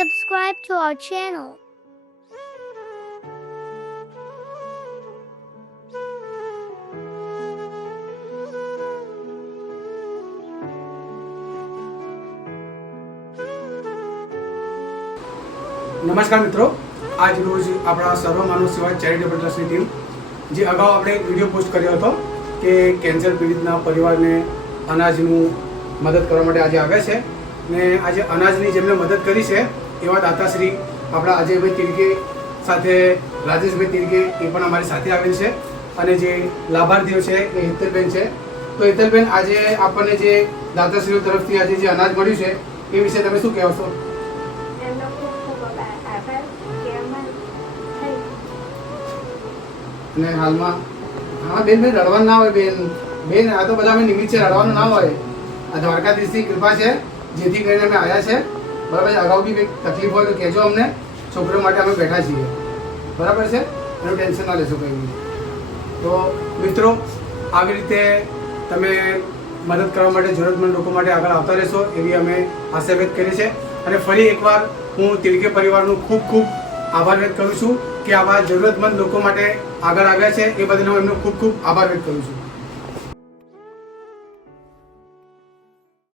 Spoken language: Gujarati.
subscribe to our channel. નમસ્કાર મિત્રો, આજ રોજ આપણા સર્વ માનવ સેવા ચેરિટેબલ ટ્રસ્ટની ટીમ જે અગાઉ આપણે વિડીયો પોસ્ટ કર્યો હતો કે કેન્સર પીડિતના પરિવારને અનાજનું મદદ કરવા માટે આજે આવ્યા છે ને આજે અનાજની જેમને મદદ કરી છે એવા દાતાશ્રી આપણા અજયભાઈ તિરકે સાથે રાજેશભાઈ તિરકે એ પણ અમારી સાથે આવેલ છે અને જે લાભાર્થીઓ છે એ હેતલબેન છે. તો હેતલબેન, આજે આપણને જે દાતાશ્રીઓ તરફથી આજે જે અનાજ મળ્યું છે એ વિશે તમે શું કહેશો? અને હાલમાં હા બેન રડવાનું ના હોય બેન આ તો બધા અમે નિમિત્ત છે, રડવાનું ના હોય. આ દ્વારકાધીશની કૃપા છે જેથી કરીને અમે આવ્યા છે. બરાબર છે. અગાઉ બી કંઈક તકલીફ હોય તો કહેજો અમને, છોકરો માટે અમે બેઠા છીએ. બરાબર છે, એનું ટેન્શન ના લેશો કંઈ બી. તો મિત્રો, આવી રીતે તમે મદદ કરવા માટે જરૂરતમંદ લોકો માટે આગળ આવતા રહેશો એવી અમે આશા વ્યક્ત કરી છે. અને ફરી એકવાર હું તિલકે પરિવારનું ખૂબ ખૂબ આભાર વ્યક્ત કરું છું કે આવા જરૂરતમંદ લોકો માટે આગળ આવ્યા છે એ બદલ હું એમનો ખૂબ ખૂબ આભાર વ્યક્ત કરું છું.